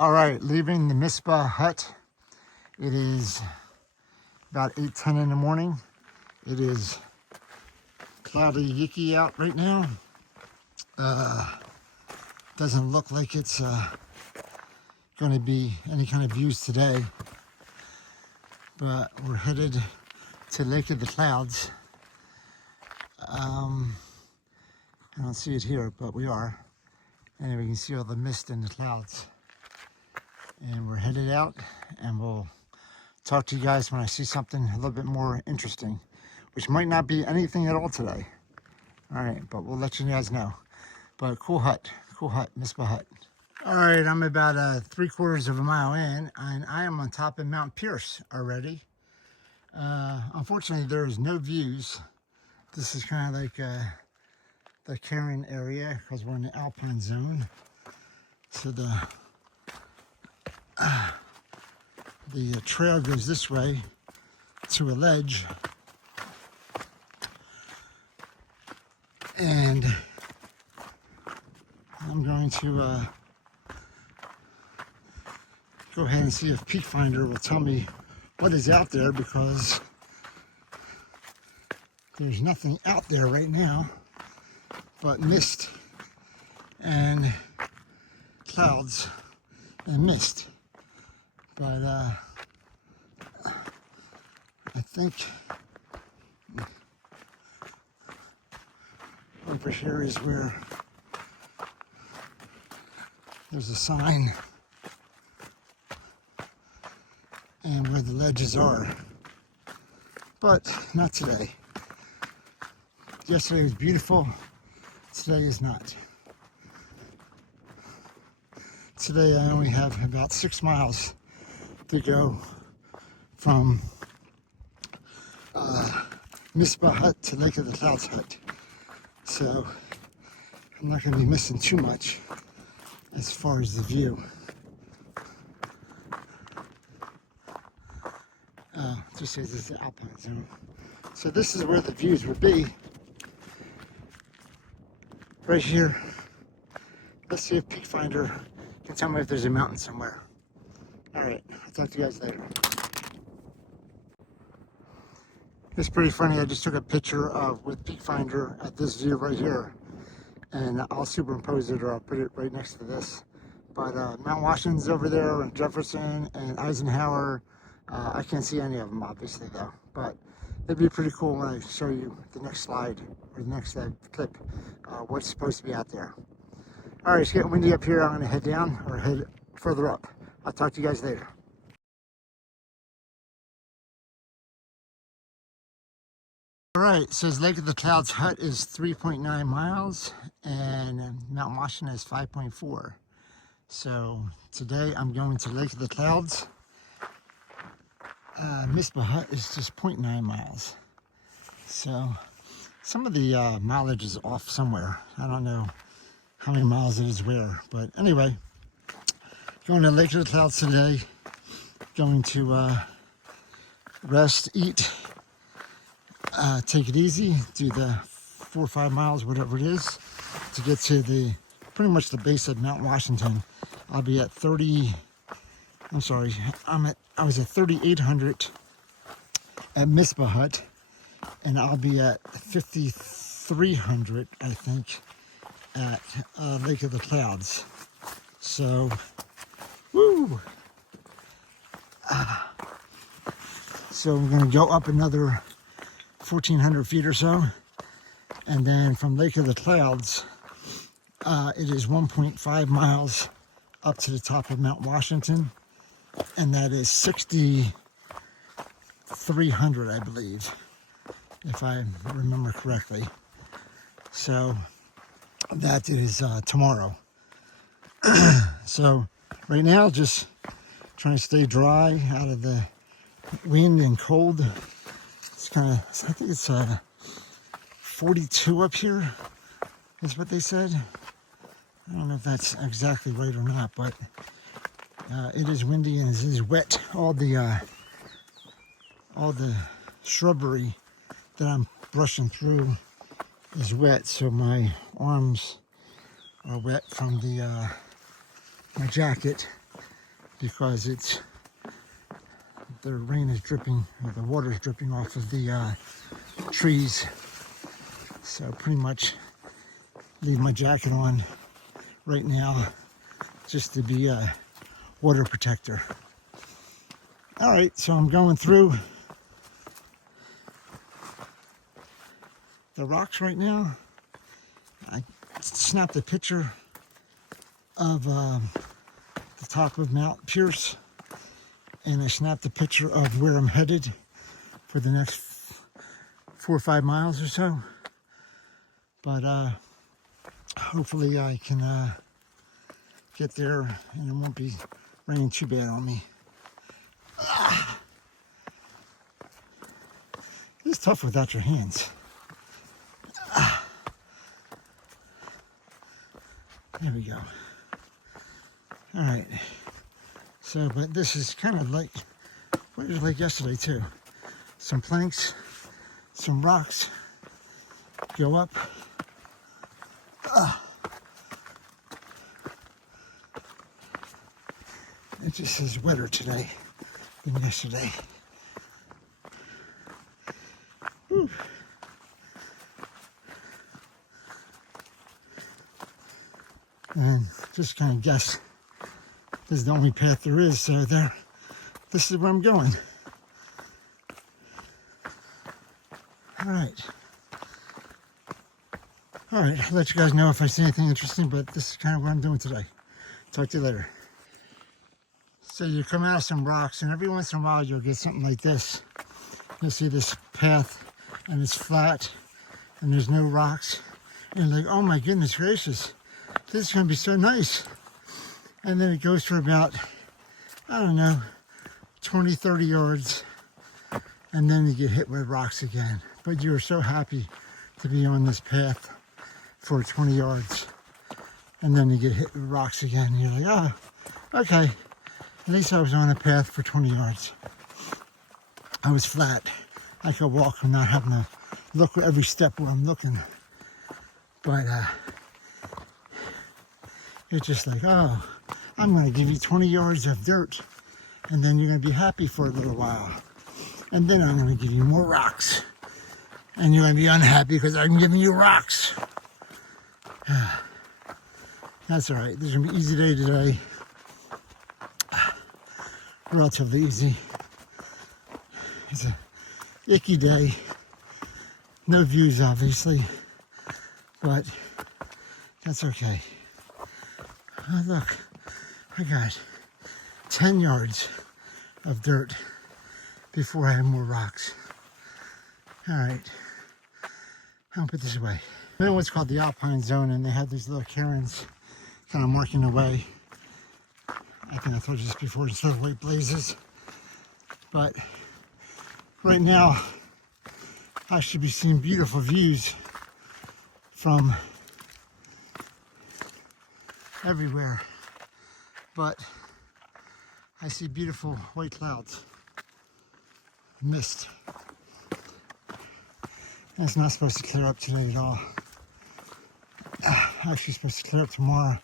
All right, leaving the Mizpah Hut. It is about 8:10 in the morning. It is cloudy, yicky out right now. Doesn't look like it's going to be any kind of views today, but we're headed to Lake of the Clouds. I don't see it here, but we are. And we can see all the mist in the clouds. And we're headed out, and we'll talk to you guys when I see something a little bit more interesting, which might not be anything at all today. All right, but we'll let you guys know. But cool hut, Mizpah Hut. All right, I'm about 3/4 of a mile in, and I am on top of Mount Pierce already. Unfortunately, there is no views. This is kind of like the Cairn area because we're in the Alpine zone. So the trail goes this way to a ledge, and I'm going to go ahead and see if Peak Finder will tell me what is out there, because there's nothing out there right now but mist and clouds and mist. But I think over here is where there's a sign and where the ledges are, but not today. Yesterday was beautiful, today is not. Today I only have about 6 miles to go from Mizpah Hut to Lake of the Clouds Hut. So I'm not going to be missing too much as far as the view. Just says it's the Alpine zone. So this is where the views would be. Right here. Let's see if Peak Finder can tell me if there's a mountain somewhere. All right, I'll talk to you guys later. It's pretty funny. I just took a picture of with Peak Finder at this view right here, and I'll superimpose it, or I'll put it right next to this. But Mount Washington's over there, and Jefferson and Eisenhower. I can't see any of them, obviously, though. But it'd be pretty cool when I show you the next slide or the next clip, what's supposed to be out there. All right, it's getting windy up here. I'm going to head down or head further up. I'll talk to you guys later. All right, it says Lake of the Clouds Hut is 3.9 miles and Mount Washington is 5.4. So today I'm going to Lake of the Clouds. Mizpah Hut is just 0.9 miles. So some of the mileage is off somewhere. I don't know how many miles it is where, but anyway, going to Lake of the Clouds today. Going to rest, eat, take it easy, do the 4 or 5 miles, whatever it is, to get to the pretty much the base of Mount Washington. I'll be at 30. I'm sorry. I was at 3,800 at Mizpah Hut, and I'll be at 5,300, I think, at Lake of the Clouds. So, woo! So we're going to go up another 1,400 feet or so, and then from Lake of the Clouds, it is 1.5 miles up to the top of Mount Washington, and that is 6,300, I believe, if I remember correctly. So that is tomorrow. So right now, just trying to stay dry out of the wind and cold. It's kind of, I think it's 42 up here is what they said. I don't know if that's exactly right or not, but it is windy and it is wet. All the shrubbery that I'm brushing through is wet, so my arms are wet from the my jacket. because the rain is dripping, or the water is dripping off of the trees. So pretty much leave my jacket on right now just to be a water protector. All right, so I'm going through the rocks right now. I snapped a picture of the top of Mount Pierce, and I snapped a picture of where I'm headed for the next 4 or 5 miles or so. But hopefully I can get there and it won't be raining too bad on me. It's tough without your hands. There we go. All right. So, but this is kind of like what it was like yesterday too. Some planks, some rocks, go up. It just is wetter today than yesterday. Whew. And just kind of guess this is the only path there is, so this is where I'm going. All right, I'll let you guys know if I see anything interesting, but this is kind of what I'm doing today. Talk to you later. So you come out of some rocks, and every once in a while you'll get something like this. You'll see this path, and it's flat, and there's no rocks. And you're like, oh my goodness gracious, this is gonna be so nice. And then it goes for about, I don't know, 20, 30 yards, and then you get hit with rocks again. But you're so happy to be on this path for 20 yards, and then you get hit with rocks again. And you're like, oh, okay, at least I was on a path for 20 yards. I was flat. I could walk and not having to look at every step where I'm looking. But it's just like, oh, I'm going to give you 20 yards of dirt, and then you're going to be happy for a little while. And then I'm going to give you more rocks, and you're going to be unhappy because I'm giving you rocks. That's all right. This is going to be an easy day today. Relatively easy. It's a icky day. No views, obviously, but that's okay. Oh, look, I got 10 yards of dirt before I had more rocks. All right, I'll put this away. I know what's called the Alpine Zone, and they have these little cairns kind of marking the way. I think I told you this before, instead of white blazes. But right now, I should be seeing beautiful views from everywhere. But I see beautiful white clouds, mist. And it's not supposed to clear up today at all. Actually supposed to clear up tomorrow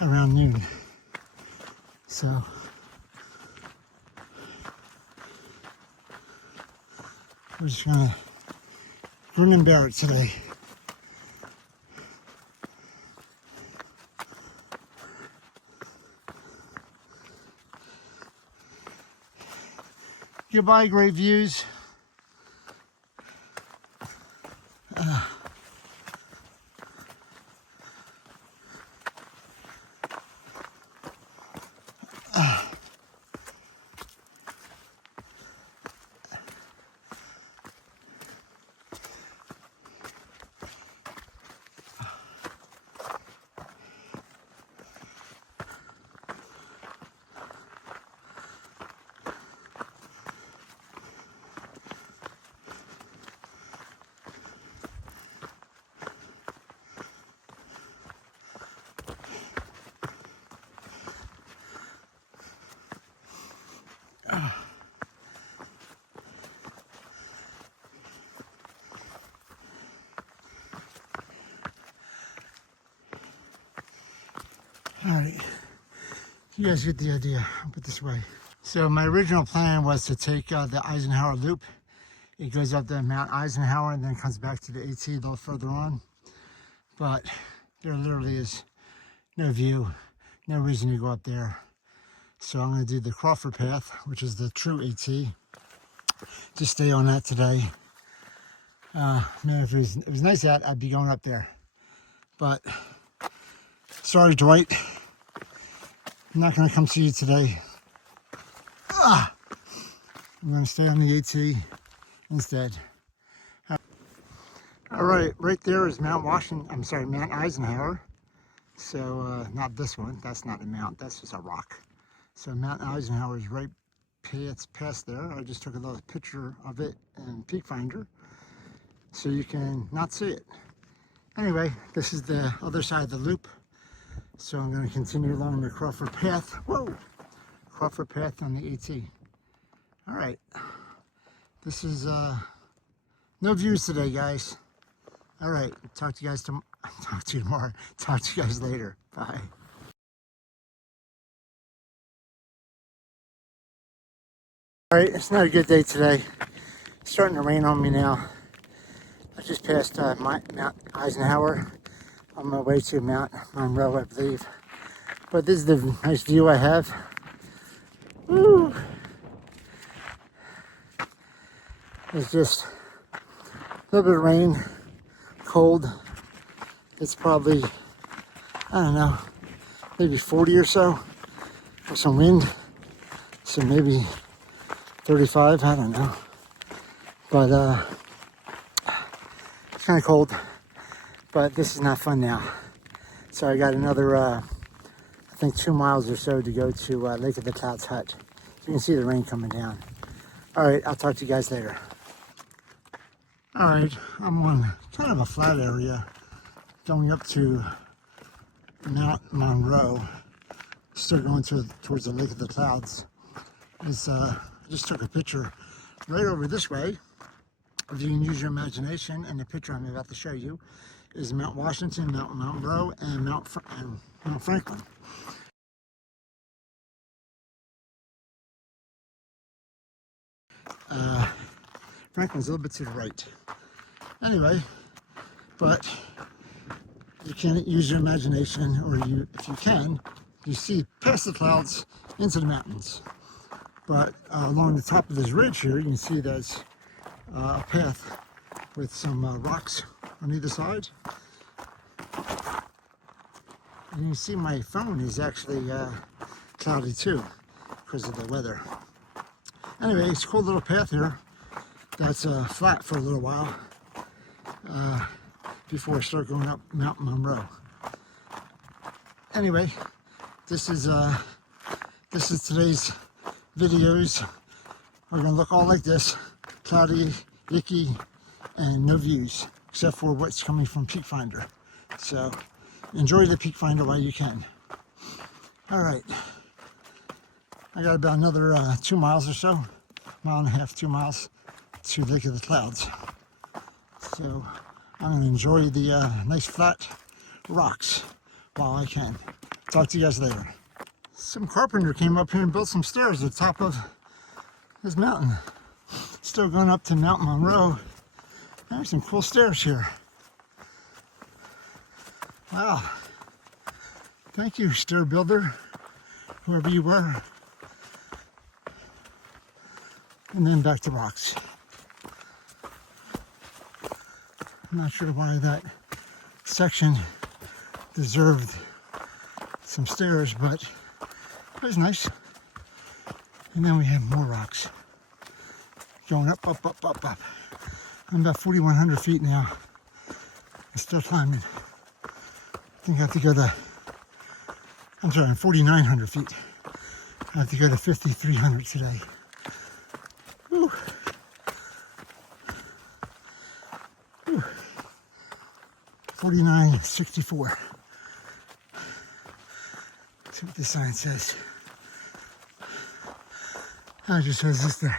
around noon. So we're just gonna grin and bear it today. Goodbye, great views. All right, You guys get the idea. I'll put it this way. So my original plan was to take the Eisenhower loop. It goes up to Mount Eisenhower and then comes back to the AT a little further on. But there literally is no view, no reason to go up there. So I'm going to do the Crawford path, which is the true AT. Just stay on that today. Man, if it was nice out, I'd be going up there. But sorry, Dwight. I'm not going to come see you today. I'm going to stay on the AT instead. All right, right there is Mount Eisenhower. So not this one. That's not a mount. That's just a rock. So Mount Eisenhower is right past there. I just took a little picture of it in Peak Finder, so you can not see it. Anyway, this is the other side of the loop. So I'm going to continue along the Crawford path. Whoa! Crawford path on the AT. All right. This is no views today, guys. All right. Talk to you guys tomorrow. Talk to you guys later. Bye. All right. It's not a good day today. It's starting to rain on me now. I just passed Mount Eisenhower on my way to Mount Monroe, I believe. But this is the nice view I have. Woo! It's just a little bit of rain, cold. It's probably, I don't know, maybe 40 or so, with some wind. So maybe 35, I don't know. But it's kind of cold, but this is not fun now. So I got another, I think 2 miles or so to go to Lake of the Clouds Hut. You can see the rain coming down. All right, I'll talk to you guys later. All right, I'm on kind of a flat area going up to Mount Monroe. Still going towards the Lake of the Clouds. I just took a picture right over this way. If you can use your imagination, and the picture I'm about to show you is Mount Washington, Mount Monroe, and Mount Franklin. Franklin's a little bit to the right. Anyway, but you can't use your imagination, or if you can, you see past the clouds into the mountains. But along the top of this ridge here, you can see there's a path with some rocks on either side. And you can see my phone is actually cloudy too because of the weather. Anyway, it's a cool little path here that's flat for a little while before I start going up Mount Monroe. Anyway, this is today's videos. Are gonna look all like this: cloudy, icky, and no views except for what's coming from Peak Finder. So enjoy the Peak Finder while you can. All right, I got about another 2 miles or so, mile and a half, 2 miles to Lake of the Clouds. So I'm gonna enjoy the nice flat rocks while I can. Talk to you guys later. Some carpenter came up here and built some stairs at the top of this mountain. Still going up to Mount Monroe. There's some cool stairs here. Wow. Thank you, stair builder, whoever you were. And then back to rocks. I'm not sure why that section deserved some stairs, but it was nice. And then we have more rocks going up, up, up, up, up. I'm about 4,100 feet now. I'm still climbing. I think I have to go to, I'm 4,900 feet. I have to go to 5,300 today. Woo. Woo. 49.64. See what the sign says. It just says this there.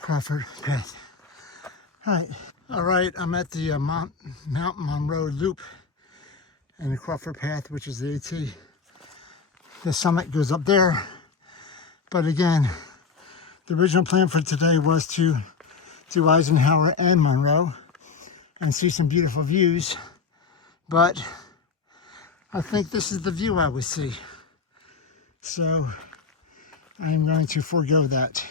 Crawford path. All right, I'm at the Mount Monroe loop and the Crawford path, which is the AT. The summit goes up there. But again, the original plan for today was to do Eisenhower and Monroe and see some beautiful views. But I think this is the view I would see. So I'm going to forego that.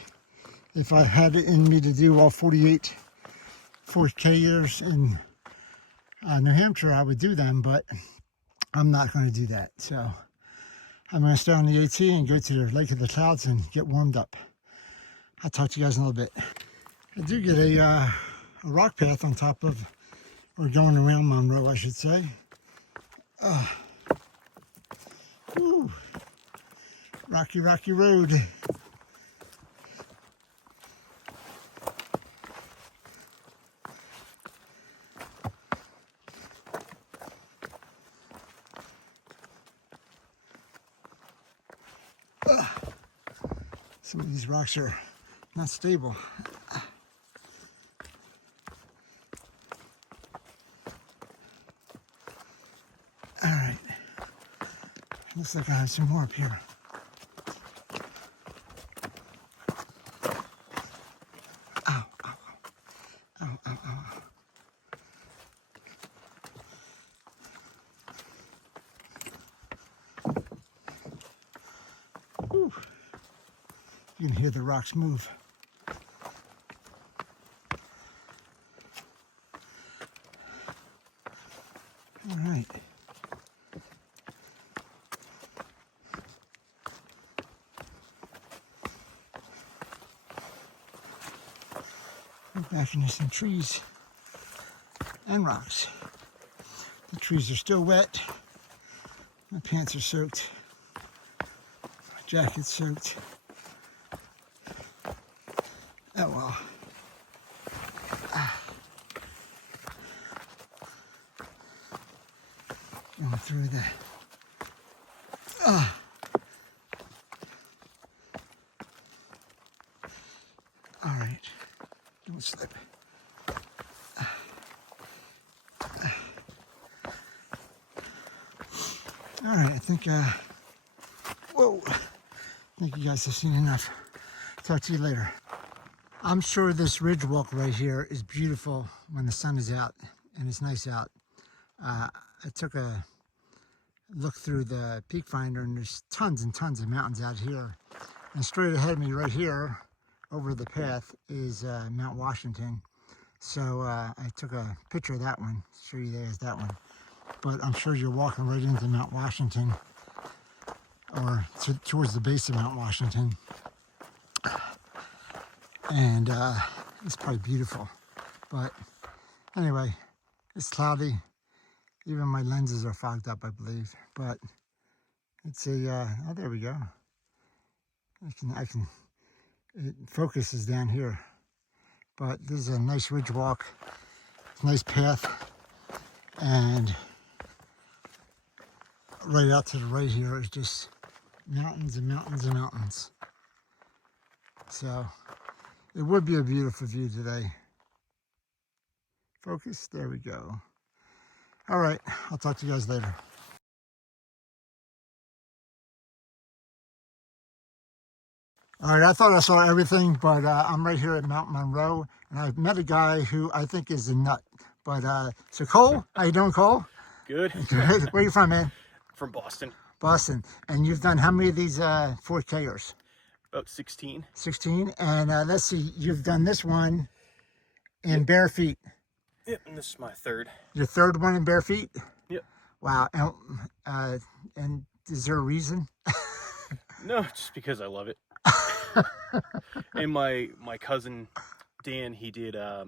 If I had it in me to do all 48 4K years in New Hampshire, I would do them, but I'm not going to do that. So I'm going to stay on the AT and go to the Lake of the Clouds and get warmed up. I'll talk to you guys in a little bit. I do get a rock path on top of, or going around Monroe, I should say. Woo. Rocky, rocky road. Some of these rocks are not stable. All right. Looks like I have some more up here. Ow, ow, ow, ow, ow, ow. Whew. You can hear the rocks move. All right. We're back into some trees and rocks. The trees are still wet. My pants are soaked. My jacket's soaked. Oh well. Going through the all right. Don't slip. All right, I think whoa. I think you guys have seen enough. Talk to you later. I'm sure this ridge walk right here is beautiful when the sun is out and it's nice out. I took a look through the peak finder and there's tons and tons of mountains out here. And straight ahead of me right here over the path is Mount Washington. So I took a picture of that one. Show you there's that one. But I'm sure you're walking right into Mount Washington or towards the base of Mount Washington. And it's probably beautiful. But anyway, it's cloudy. Even my lenses are fogged up, I believe. But it's a, oh, there we go. It focuses down here. But this is a nice ridge walk, nice path, and right out to the right here is just mountains and mountains and mountains. So it would be a beautiful view today. Focus, there we go. All right, I'll talk to you guys later. All right, I thought I saw everything, but I'm right here at Mount Monroe, and I've met a guy who I think is a nut. But so Cole, how you doing, Cole? Good. Good. Where are you from, man? From Boston. Boston. And you've done how many of these 4Kers? About 16. 16. And let's see, you've done this one in bare feet. Yep, and this is my third. Your third one in bare feet? Yep. Wow. And is there a reason? No, just because I love it. And my cousin Dan, he did I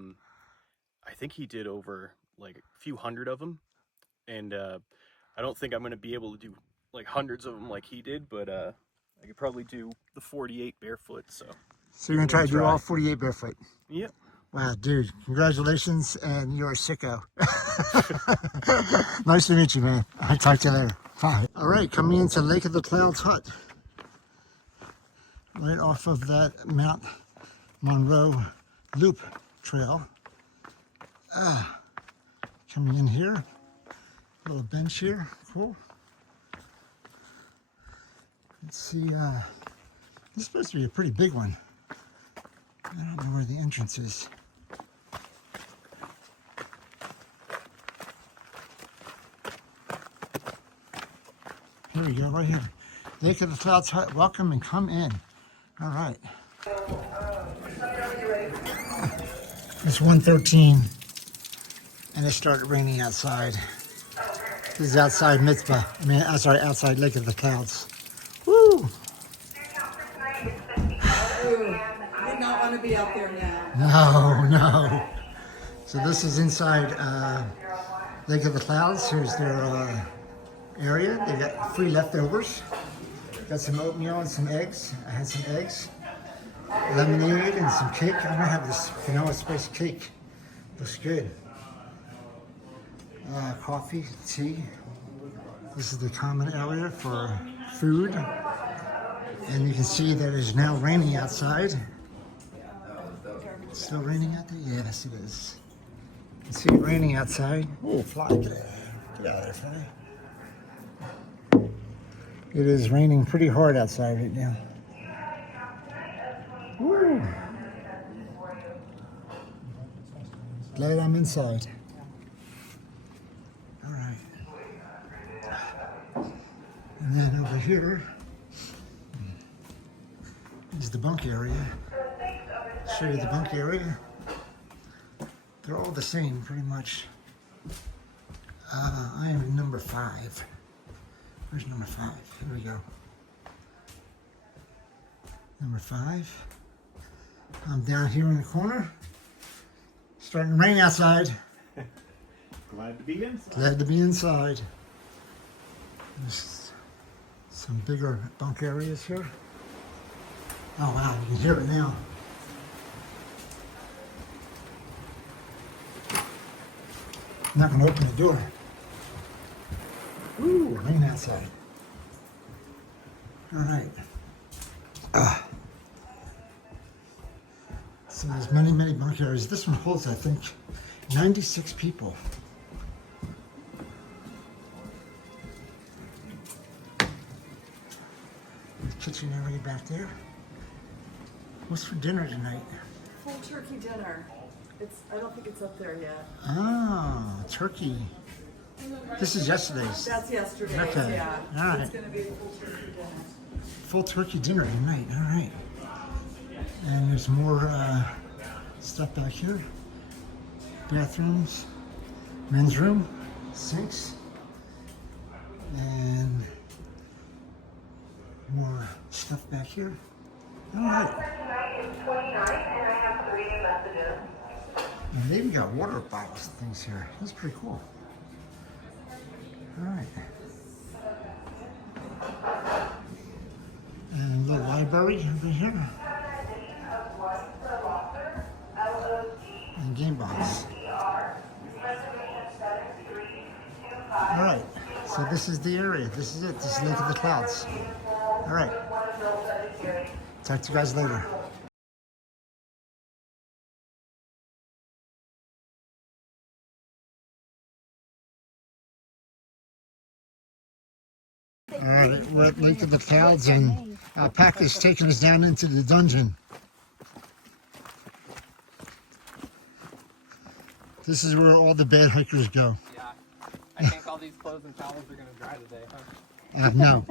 think he did over like a few hundred of them, and I don't think I'm gonna be able to do like hundreds of them like he did, but I could probably do the 48 barefoot. So you're gonna try to do all 48 barefoot? Yep. Wow, dude, congratulations, and you're a sicko. Nice to meet you, man. I'll talk to you later. Bye. All right, coming into Lake of the Clouds Hut. Right off of that Mount Monroe Loop Trail. Coming in here, little bench here, cool. Let's see, this is supposed to be a pretty big one. I don't know where the entrance is. Here we go, right here. Lake of the Clouds Hut, welcome and come in. All right. It's 1:13 and it started raining outside. This is outside Mizpah. Outside Lake of the Clouds. Woo! Ooh, would not want to be out there now. No. So this is inside Lake of the Clouds. Here's their area. They got free leftovers. Got some oatmeal and some eggs. I had some eggs, lemonade, and some cake. I'm gonna have this vanilla spice cake. Looks good. Coffee, tea. This is the common area for food. And you can see that it's now raining outside. It's still raining out there? Yes, it is. You can see it raining outside. Oh, fly, get out of there, fly. It is raining pretty hard outside right now. Woo. Glad I'm inside. All right. And then over here is the bunk area. Show you the bunk area. They're all the same, pretty much. I am number 5. Where's number 5? Here we go. Number 5. I'm down here in the corner. Starting to rain outside. Glad to be inside. Glad to be inside. There's some bigger bunk areas here. Oh wow, you can hear it now. I'm not going to open the door. Ooh, rain outside. All right. So there's many, many bunk areas. This one holds, I think, 96 people. The kitchen area back there. What's for dinner tonight? Full turkey dinner. I don't think it's up there yet. Oh, turkey. This is yesterday's. That's yesterday's, Okay. yeah. All right. It's going to be the full turkey dinner. Full turkey dinner tonight. All right. And there's more stuff back here. Bathrooms, men's room, sinks, and more stuff back here. All right. Tonight is 29, and I have 3 new messages. And they even got water bottles and things here. That's pretty cool. All right. And a little library over here. And game box. All right. So this is the area. This is it. This is Lake of the Clouds. All right. Talk to you guys later. All right, we're at Lake of the Clouds, and Alpaca's taking us down into the dungeon. This is where all the bad hikers go. Yeah. I think all these clothes and towels are going to dry today, huh? No.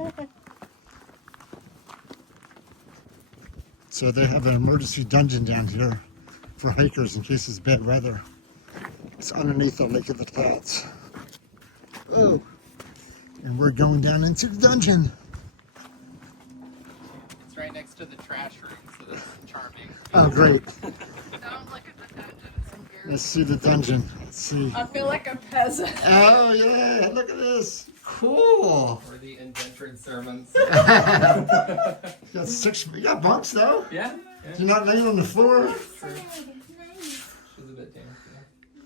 So they have an emergency dungeon down here for hikers in case it's bad weather. It's underneath the Lake of the Clouds. Oh. And we're going down into the dungeon. It's right next to the trash room, so that's charming. Oh, great. Don't look at the dungeon, it's weird. Let's see the dungeon. Let's see. I feel like a peasant. Oh, yeah. Look at this. Cool. Or the indentured servants. You got 6. You got bunks, though. Yeah? You're not laying on the floor. She's a bit damp.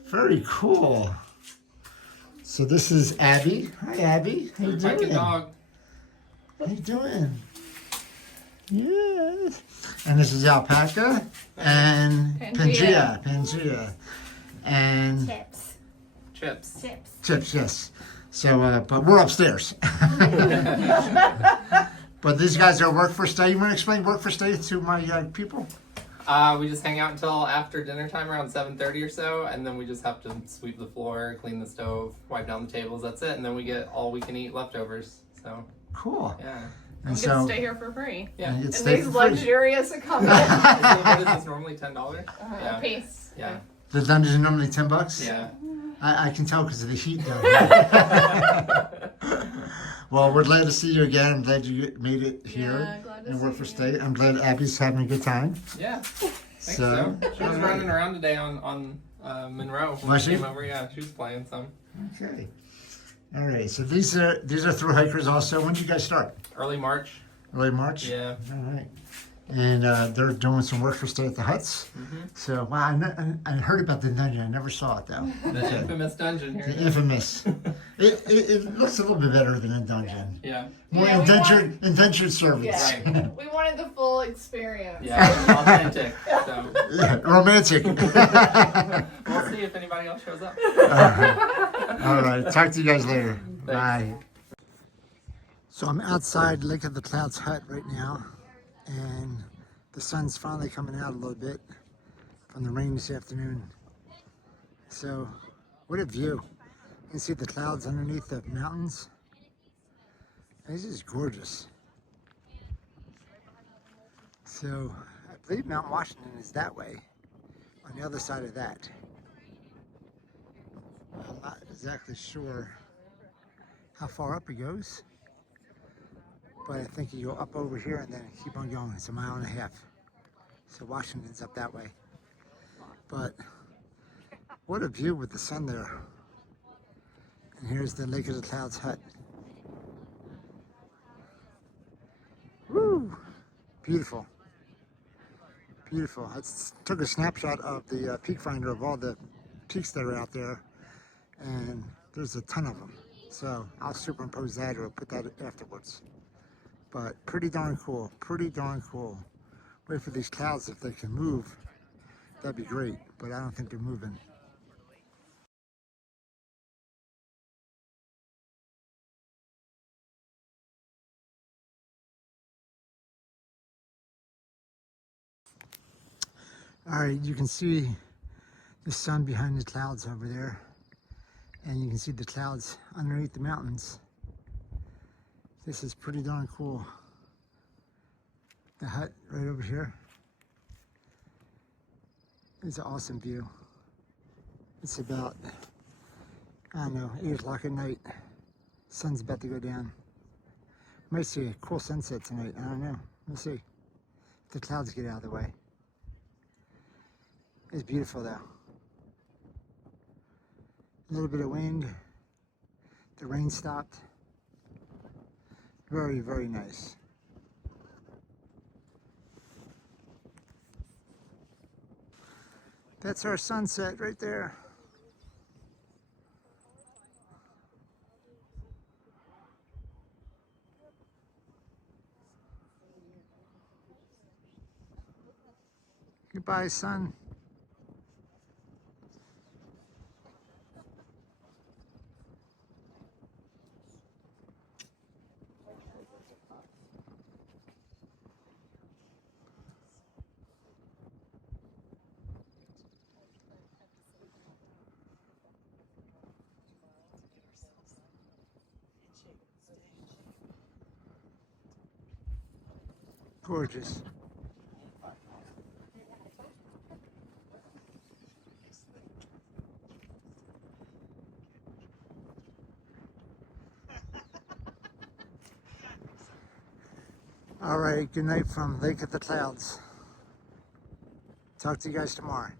Very cool. So this is Abby. Hi, Abby. How you Thruhiking doing? dog. How you doing? Yes. And this is Alpaca and Pangea. And Chips. Chips, yes. So, but we're upstairs. But these guys are work for stay. You want to explain work for stay to my people? We just hang out until after dinner time around 7:30 or so, and then we just have to sweep the floor, clean the stove, wipe down the tables. That's it, and then we get all we can eat leftovers. So Cool. yeah, And You so can stay here for free. yeah. and you In get stay these for free. luxurious accommodations. What is this normally $10? Yeah. Pace. Yeah. The dungeon is normally $10. Yeah. I can tell because of the heat down here. Well, we're glad to see you again. I'm glad you made it here Yeah, glad to and see work for you. stay. I'm glad Abby's having a good time. Yeah. Think So, so. She was running around today on Monroe. When Was she she? came over, yeah, she was playing some. Okay. All right. So these are thru hikers also. When did you guys start? Early March. Early March. Yeah. All right. And they're doing some work for stay at the huts. So wow, I heard about the dungeon. I never saw it though. The infamous dungeon here. The infamous. It looks a little bit better than a dungeon. Yeah. More Yeah, we indentured servants. Yeah. We wanted the full experience. Yeah. Authentic. So Yeah, romantic. we'll see if anybody else shows up. All right. Talk to you guys later. Thanks. Bye. So I'm outside Lake of the Clouds hut right now, and the sun's finally coming out a little bit from the rain this afternoon. So, what a view. You can see the clouds underneath the mountains. This is gorgeous. So, I believe Mount Washington is that way, on the other side of that. I'm not exactly sure how far up it goes, but I think you go up over here and then keep on going. It's 1.5 miles. So Washington's up that way. But what a view with the sun there. And here's the Lake of the Clouds hut. Woo! Beautiful. Beautiful. I took a snapshot of the peak finder of all the peaks that are out there, and there's a ton of them. So I'll superimpose that or put that afterwards. But pretty darn cool, pretty darn cool. Wait for these clouds, if they can move, that'd be great, but I don't think they're moving. All right, you can see the sun behind the clouds over there, and you can see the clouds underneath the mountains. This is pretty darn cool. The hut right over here is an awesome view. It's about, I don't know, 8 o'clock at night. Sun's about to go down. Might see a cool sunset tonight. I don't know. We'll see. If the clouds get out of the way. It's beautiful though. A little bit of wind. The rain stopped. Very, very nice. That's our sunset right there. Goodbye, sun. Gorgeous. All right, good night from Lake of the Clouds. Talk to you guys tomorrow.